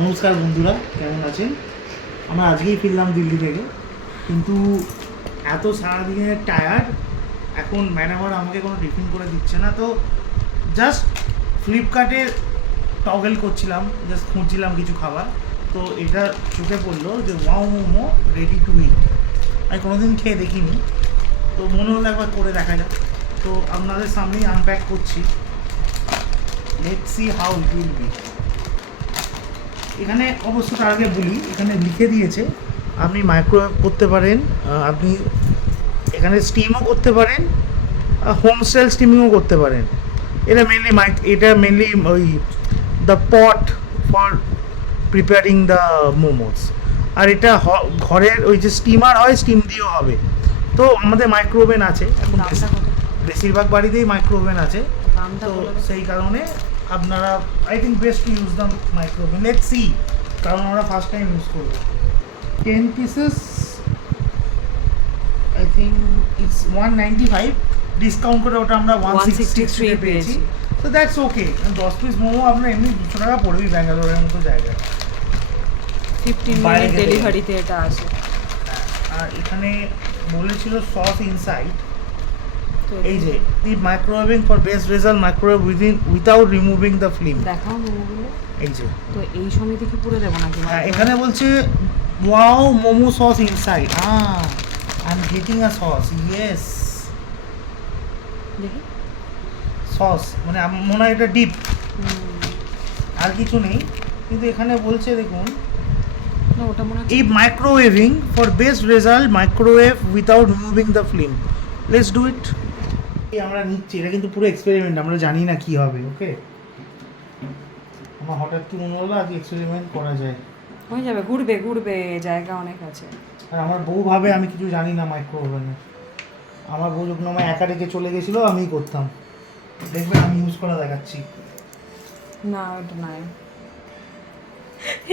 নমস্কার বন্ধুরা, কেমন আছেন? আমরা আজকেই ফিরলাম দিল্লি থেকে। কিন্তু এত সারাদিনের টায়ার্ড এখন ম্যাডাম আমাকে কোনো টিফিন করে দিচ্ছে না, তো জাস্ট ফ্লিপকার্টে টগেল করছিলাম জাস্ট খুঁজছিলাম কিছু খাবার। তো এটা চোখে পড়ল যে wow momo ready to eat আমি কোনোদিন খেয়ে দেখিনি। তো মনে হলো একবার করে দেখা যাক। তো আপনাদের সামনেই আনপ্যাক করছি। Let see how it will be এখানে অবশ্য তার আগে বলি এখানে লিখে দিয়েছে আপনি মাইক্রোওয়েভ করতে পারেন আপনি এখানে স্টিমও করতে পারেন হোম স্টাইল স্টিমিংও করতে পারেন। এটা মেনলি মাইক এটা মেনলি ওই the pot for preparing the momos আর এটা ঘরের ওই যে স্টিমার হয় স্টিম দিয়েও হবে। তো আমাদের মাইক্রোওভেন আছে এখন? বেশিরভাগ বাড়িতেই মাইক্রোওভেন আছে। তো। সেই কারণে আপনারা I think best to use the micro oven let see কারণ আমরা ফার্স্ট টাইম ইউজ করব। Ten pieces I think it's one ninety five discount করে ওটা আমরা ওয়ান সিক্সটি থ্রি পেয়েছি। তো দ্যাটস ওকে দশ পিস মোমো আপনার এমনি দুশো টাকা পড়বেই ব্যাঙ্গালোরের মতো জায়গায়। ফিফটিন মিনিট ডেলিভারিতে এটা আছে। আর এখানে বলেছিল সস ইনসাইড এই যে the microwaving for best result microwave within without removing the film দেখাও এই যে। তো এই সমিতি কি পুরো দেবো নাকি হ্যাঁ, এখানে বলছে wow momo sauce inside ah I am getting a sauce yes দেখি। সস মানে মনে হয় এটা ডিপ আর কিছু নেই। কিন্তু এখানে বলছে দেখুন মনে এই microwaving for best result microwave without removing the film let's do it আমরা নিচ্ছি? এটা কিন্তু পুরো এক্সপেরিমেন্ট আমরা জানি না কি হবে ওকে আমার হঠাৎ কি মনে হলো আজ এক্সপেরিমেন্ট করা যায়? হয়ে যাবে ঘুরবে ঘুরবে জায়গা অনেক আছে। আর আমার বউ ভাবে আমি কিছু জানি না মাইক্রো ওভেনে আমার বউ যখন আমার একা রেখে চলে গেছিল আমিই করতাম। দেখবে আমি ইউজ করা দেখাচ্ছি। না ওটা নাই।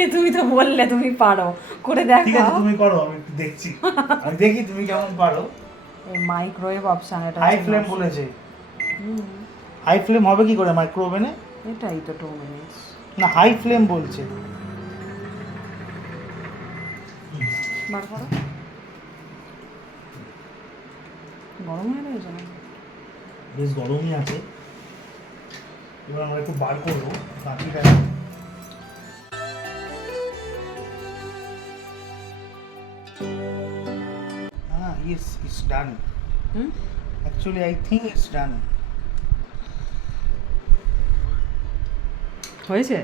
এ তুমি তো বললে তুমি পারো করে ঠিক আছে তুমি করো আমি একটু দেখছি। আমি দেখি তুমি কেমন পারো। মাইক্রোওয়েভ অপশন এটা হাই ফ্লেম বলেছে। হাই ফ্লেম হবে কি করে মাইক্রো ওভেনে এটাই তো টু মিনিটস না হাই ফ্লেম বলছে। বার করো। গরম হয়ে রয়েছে না বেশ গরমই আছে। এবার আমরা একটু বার করব। বাকিটা হ্যাঁ yes it's done hmm Actually, I think it's done. হয়েছে